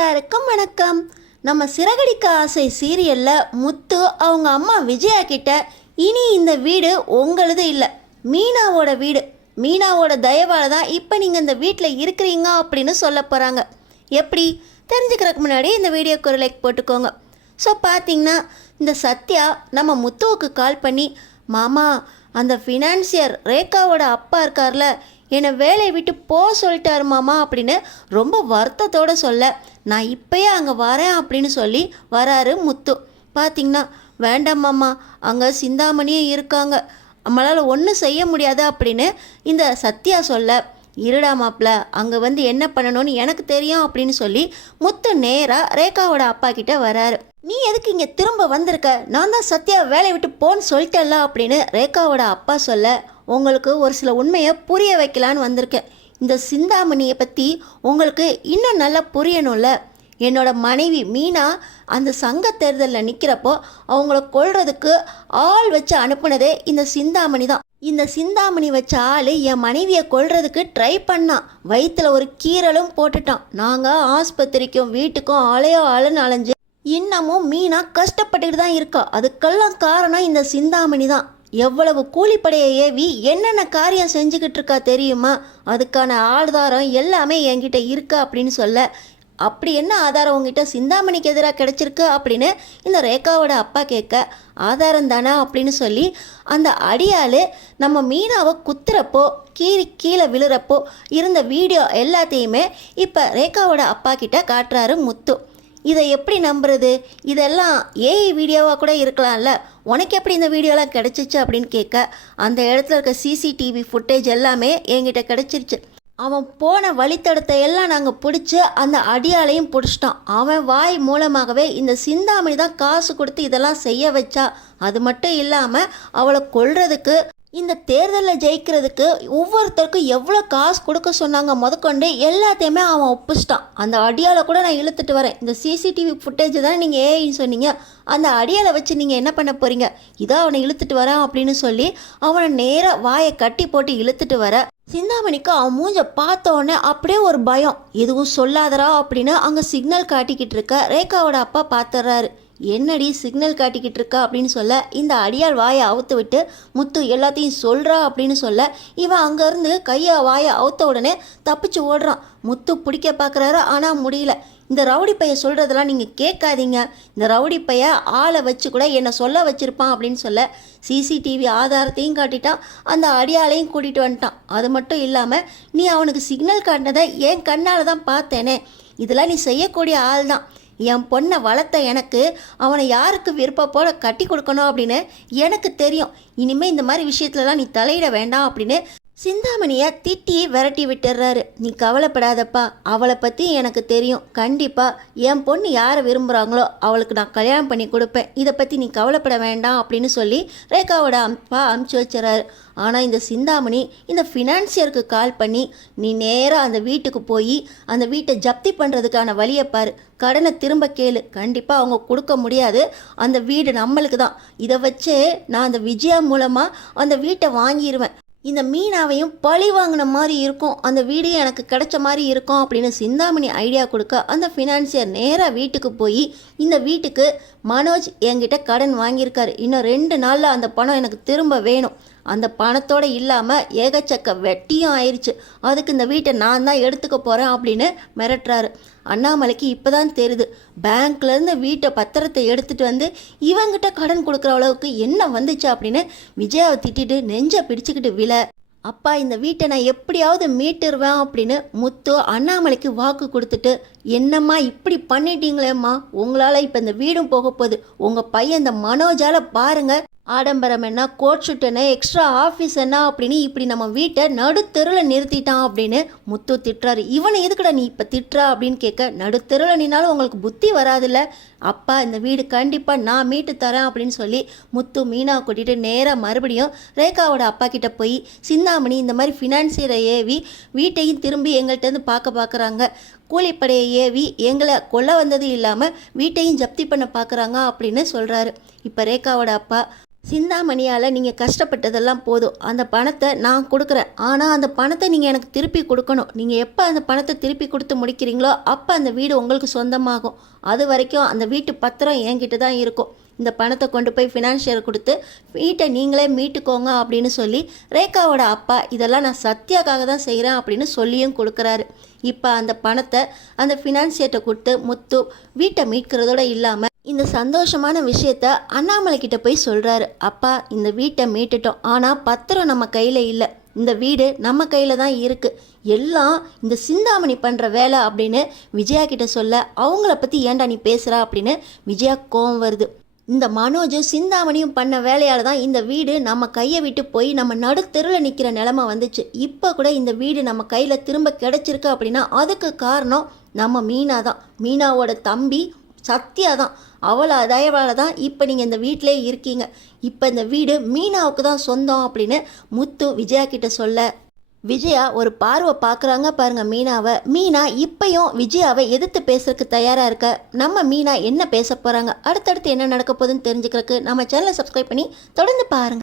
எல்லாருக்கும் வணக்கம். நம்ம சிறகடிக்க ஆசை சீரியலில் முத்து அவங்க அம்மா விஜயா கிட்ட இனி இந்த வீடு உங்களது இல்லை, மீனாவோட வீடு, மீனாவோட தயவால் தான் இப்போ நீங்கள் இந்த வீட்டில் இருக்கிறீங்க அப்படின்னு சொல்ல போகிறாங்க. எப்படி தெரிஞ்சுக்கிறதுக்கு முன்னாடி இந்த வீடியோக்கு ஒரு லைக் போட்டுக்கோங்க. ஸோ பார்த்தீங்கன்னா இந்த சத்யா நம்ம முத்துவுக்கு கால் பண்ணி, மாமா அந்த ஃபினான்சியர் ரேகாவோட அப்பா இருக்கார்ல, என்னை வேலையை விட்டு சொல்லிட்டாரு மாமா அப்படின்னு ரொம்ப வருத்தத்தோடு சொல்ல, நான் இப்போயே அங்கே வரேன் அப்படின்னு சொல்லி வராரு முத்து. பார்த்திங்கன்னா வேண்டாம் மாமா, அங்கே சிந்தாமணியே இருக்காங்க, நம்மளால் ஒன்றும் செய்ய முடியாது அப்படின்னு இந்த சத்யா சொல்ல, இருடா மாப்பிள்ள, அங்கே வந்து என்ன பண்ணணும்னு எனக்கு தெரியும் அப்படின்னு சொல்லி முத்து நேராக ரேகாவோட அப்பா கிட்ட வராரு. நீ எதுக்கு இங்கே திரும்ப வந்திருக்க, நான் தான் சத்யா வேலையை விட்டு போன்னு சொல்லிட்டேல்ல அப்படின்னு ரேகாவோட அப்பா சொல்ல, உங்களுக்கு ஒரு சில உண்மையை புரிய வைக்கலான்னு வந்திருக்கேன். இந்த சிந்தாமணியை பற்றி உங்களுக்கு இன்னும் நல்லா புரியணும்ல. என்னோட மனைவி மீனா அந்த சங்க தேர்தலில் நிற்கிறப்போ அவங்கள கொல்றதுக்கு ஆள் வச்சு அனுப்புனதே இந்த சிந்தாமணி தான். இந்த சிந்தாமணி வச்ச ஆள் என் மனைவியை கொல்றதுக்கு ட்ரை பண்ணான், வயிற்றில் ஒரு கீரலும் போட்டுட்டான். நாங்கள் ஆஸ்பத்திரிக்கும் வீட்டுக்கும் ஆளுன்னு அலைஞ்சு இன்னமும் மீனா கஷ்டப்பட்டுக்கிட்டு தான் இருக்கா. அதுக்கெல்லாம் காரணம் இந்த சிந்தாமணி தான். எவ்வளவு கூலிப்படையை ஏவி என்னென்ன காரியம் செஞ்சுக்கிட்டு இருக்கா தெரியுமா? அதுக்கான ஆதாரம் எல்லாமே என்கிட்ட இருக்கா அப்படின்னு சொல்ல, அப்படி என்ன ஆதாரம் உங்ககிட்ட சிந்தாமணிக்கு எதிராக கிடைச்சிருக்கு அப்படின்னு இந்த ரேகாவோட அப்பா கேட்க, ஆதாரம் தானா அப்படின்னு சொல்லி அந்த அடியாள் நம்ம மீனாவை குத்துறப்போ கீழே விழுறப்போ இருந்த வீடியோ எல்லாத்தையுமே இப்போ ரேகாவோட அப்பா கிட்ட காட்டுறாரு முத்து. இதை எப்படி நம்புறது? இதெல்லாம் ஏஐ வீடியோவாக கூட இருக்கலாம்ல, உனக்கு எப்படி இந்த வீடியோலாம் கிடச்சிச்சு அப்படின்னு கேட்க, அந்த இடத்துல இருக்க சிசிடிவி ஃபுட்டேஜ் எல்லாமே என்கிட்ட கிடச்சிருச்சு. அவன் போன வழித்தடத்தை எல்லாம் நாங்கள் பிடிச்சி அந்த அடியாளையும் பிடிச்சிட்டோம். அவன் வாய் மூலமாகவே இந்த சிந்தாமணி தான் காசு கொடுத்து இதெல்லாம் செய்ய வச்சா. அது மட்டும் இல்லாமல் அவளை கொல்றதுக்கு, இந்த தேர்தலில் ஜெயிக்கிறதுக்கு ஒவ்வொருத்தருக்கும் எவ்வளோ காசு கொடுக்க சொன்னாங்க முதற்கொண்டு எல்லாத்தையுமே அவன் ஒப்பிச்சிட்டான். அந்த அடியாலை கூட நான் இழுத்துட்டு வரேன். இந்த சிசிடிவி ஃபுட்டேஜ் தானே நீங்கள் ஏன்னு சொன்னீங்க, அந்த அடியாலை வச்சு நீங்கள் என்ன பண்ண போகிறீங்க, இதான் அவனை இழுத்துட்டு வரேன் அப்படின்னு சொல்லி அவனை நேராக வாயை கட்டி போட்டு இழுத்துட்டு வர, சிந்தாமணிக்கு அவன் மூஞ்ச பார்த்த உடனே அப்படியே ஒரு பயம். எதுவும் சொல்லாதரா அப்படின்னு அங்கே சிக்னல் காட்டிக்கிட்டு இருக்க ரேகாவோட அப்பா பார்த்துட்றாரு. என்னடி சிக்னல் காட்டிக்கிட்டு இருக்கா அப்படின்னு சொல்ல, இந்த அடியாள் வாயை அவுத்து விட்டு முத்து எல்லாத்தையும் சொல்கிறா அப்படின்னு சொல்ல, இவன் அங்கேருந்து கையை வாயை அவுத்த உடனே தப்பிச்சு ஓடுறான். முத்து பிடிக்க பார்க்குறாரு, ஆனால் முடியல. இந்த ரவுடி பைய சொல்கிறதெல்லாம் நீங்கள் கேட்காதீங்க, இந்த ரவுடி பைய ஆளை வச்சு கூட என்னை சொல்ல வச்சுருப்பான் அப்படின்னு சொல்ல, சிசிடிவி ஆதாரத்தையும் காட்டிட்டான், அந்த அடியாளையும் கூட்டிகிட்டு வந்துட்டான். அது மட்டும் இல்லாமல் நீ அவனுக்கு சிக்னல் காட்டினதை என் கண்ணால் தான் பார்த்தேனே, இதெல்லாம் நீ செய்யக்கூடிய ஆள் தான். என் பொண்ணை வளர்த்த எனக்கு அவனை யாருக்கு விருப்பப்போட கட்டி கொடுக்கணும் அப்படின்னு எனக்கு தெரியும். இனிமேல் இந்த மாதிரி விஷயத்துலலாம் நீ தலையிட வேண்டாம் அப்படின்னு சிந்தாமணியை திட்டி விரட்டி விட்டுடுறாரு. நீ கவலைப்படாதப்பா, அவளை பற்றி எனக்கு தெரியும். கண்டிப்பாக என் பொண்ணு யாரை விரும்புகிறாங்களோ அவளுக்கு நான் கல்யாணம் பண்ணி கொடுப்பேன், இதை பற்றி நீ கவலைப்பட வேண்டாம் அப்படின்னு சொல்லி ரேகாவோட அப்பா அமுச்சு வச்சுறாரு. ஆனால் இந்த சிந்தாமணி இந்த ஃபினான்சியருக்கு கால் பண்ணி, நீ நேராக அந்த வீட்டுக்கு போய் அந்த வீட்டை ஜப்தி பண்ணுறதுக்கான வழியை பாரு, கடனை திரும்ப கேளு, கண்டிப்பாக அவங்க கொடுக்க முடியாது, அந்த வீடு நம்மளுக்கு தான், இதை வச்சே நான் அந்த விஜயா மூலமாக அந்த வீட்டை வாங்கிடுவேன், இந்த மீனாவையும் பழி வாங்கின மாதிரி இருக்கும், அந்த வீடு எனக்கு கிடைச்ச மாதிரி இருக்கும் அப்படின்னு சிந்தாமணி ஐடியா கொடுக்க, அந்த ஃபினான்சியர் நேராக வீட்டுக்கு போய், இந்த வீட்டுக்கு மனோஜ் என்கிட்ட கடன் வாங்கியிருக்காரு, இன்னும் 2 நாளில் அந்த பணம் எனக்கு திரும்ப வேணும், அந்த பணத்தோடு இல்லாமல் ஏகச்சக்க வெட்டியும் ஆயிடுச்சு, அதுக்கு இந்த வீட்டை நான் தான் எடுத்துக்க போகிறேன் அப்படின்னு மிரட்டுறாரு. அண்ணாமலைக்கு இப்போ தான் தெரியுது, பேங்க்லேருந்து வீட்டை பத்திரத்தை எடுத்துகிட்டு வந்து இவங்கிட்ட கடன் கொடுக்குற அளவுக்கு என்ன வந்துச்சு அப்படின்னு விஜயாவை திட்டிட்டு நெஞ்சை பிடிச்சிக்கிட்டு விழ, அப்பா இந்த வீட்டை நான் எப்படியாவது மீட்டுருவேன் அப்படின்னு முத்து அண்ணாமலைக்கு வாக்கு கொடுத்துட்டு, என்னம்மா இப்படி பண்ணிட்டீங்களேம்மா, உங்களால் இப்போ இந்த வீடும் போக போகுது, உங்கள் பையன் இந்த மனோஜால் பாருங்கள், ஆடம்பரம் என்ன, கோட் ஷூட் என்ன, எக்ஸ்ட்ரா ஆஃபீஸ் என்ன அப்படின்னு இப்படி நம்ம வீட்டை நடுத்தெருவில் நிறுத்திட்டான் அப்படின்னு முத்து திட்டுறாரு. இவனை எதுக்குடா நீ இப்போ திட்டுறா அப்படின்னு கேட்க, நடுத்தெருவில் நின்னாலும் உங்களுக்கு புத்தி வராதில்ல, அப்பா இந்த வீடு கண்டிப்பாக நான் மீட்டு தரேன் அப்படின்னு சொல்லி முத்து மீனாவை கூட்டிகிட்டு நேராக மறுபடியும் ரேகாவோட அப்பா கிட்ட போய், சிந்தாமணி இந்த மாதிரி ஃபினான்சியரை ஏவி வீட்டையும் திரும்பி எங்கள்கிட்டருந்து பார்க்குறாங்க, கூலிப்படையை ஏவி எங்களை கொல்ல வந்தது இல்லாமல் வீட்டையும் ஜப்தி பண்ண பார்க்குறாங்க அப்படின்னு சொல்கிறாரு. இப்போ ரேகாவோட அப்பா, சிந்தாமணியால் நீங்கள் கஷ்டப்பட்டதெல்லாம் போதும், அந்த பணத்தை நான் கொடுக்குறேன். ஆனால் அந்த பணத்தை நீங்கள் எனக்கு திருப்பி கொடுக்கணும். நீங்கள் எப்போ அந்த பணத்தை திருப்பி கொடுத்து முடிக்கிறீங்களோ அப்போ அந்த வீடு உங்களுக்கு சொந்தமாகும். அது வரைக்கும் அந்த வீட்டு பத்திரம் என்கிட்ட தான் இருக்கும். இந்த பணத்தை கொண்டு போய் ஃபினான்ஷியர் கொடுத்து வீட்டை நீங்களே மீட்டுக்கோங்க அப்படின்னு சொல்லி ரேகாவோட அப்பா இதெல்லாம் நான் சத்யாக்காக தான் செய்கிறேன் அப்படின்னு சொல்லியும் கொடுக்குறாரு. இப்போ அந்த பணத்தை அந்த ஃபினான்ஷியர்கிட்ட கொடுத்து முத்து வீட்டை மீட்கிறதோடு இல்லாமல் இந்த சந்தோஷமான விஷயத்த அண்ணாமலை கிட்ட போய் சொல்கிறாரு. அப்பா, இந்த வீட்டை மீட்டுட்டோம், ஆனால் பத்திரம் நம்ம கையில் இல்லை, இந்த வீடு நம்ம கையில் தான் இருக்குது, எல்லாம் இந்த சிந்தாமணி பண்ணுற வேலை அப்படின்னு விஜயா கிட்ட சொல்ல, அவங்கள பற்றி ஏன்டா நீ பேசுகிறா அப்படின்னு விஜயா கோவம் வருது. இந்த மனோஜும் சிந்தாமணியும் பண்ண வேலையால் தான் இந்த வீடு நம்ம கையை விட்டு போய் நம்ம நடுத்தெருவில் நிற்கிற நிலமை வந்துச்சு. இப்போ கூட இந்த வீடு நம்ம கையில் திரும்ப கிடச்சிருக்கு அப்படின்னா அதுக்கு காரணம் நம்ம மீனா தான். மீனாவோட தம்பி சத்யா தான். அவளை தயவால் தான் இப்போ நீங்கள் இந்த வீட்டிலே இருக்கீங்க. இப்போ இந்த வீடு மீனாவுக்கு தான் சொந்தம் அப்படின்னு முத்து விஜயா கிட்ட சொல்ல, விஜயா ஒரு பார்வை பார்க்குறாங்க பாருங்க மீனாவை. மீனா இப்பயும் விஜயாவை எதிர்த்து பேசுறதுக்கு தயாராக இருக்க. நம்ம மீனா என்ன பேச போகிறாங்க, அடுத்தடுத்து என்ன நடக்க போகுதுன்னு தெரிஞ்சுக்கிறதுக்கு நம்ம சேனலை சப்ஸ்கிரைப் பண்ணி தொடர்ந்து பாருங்கள்.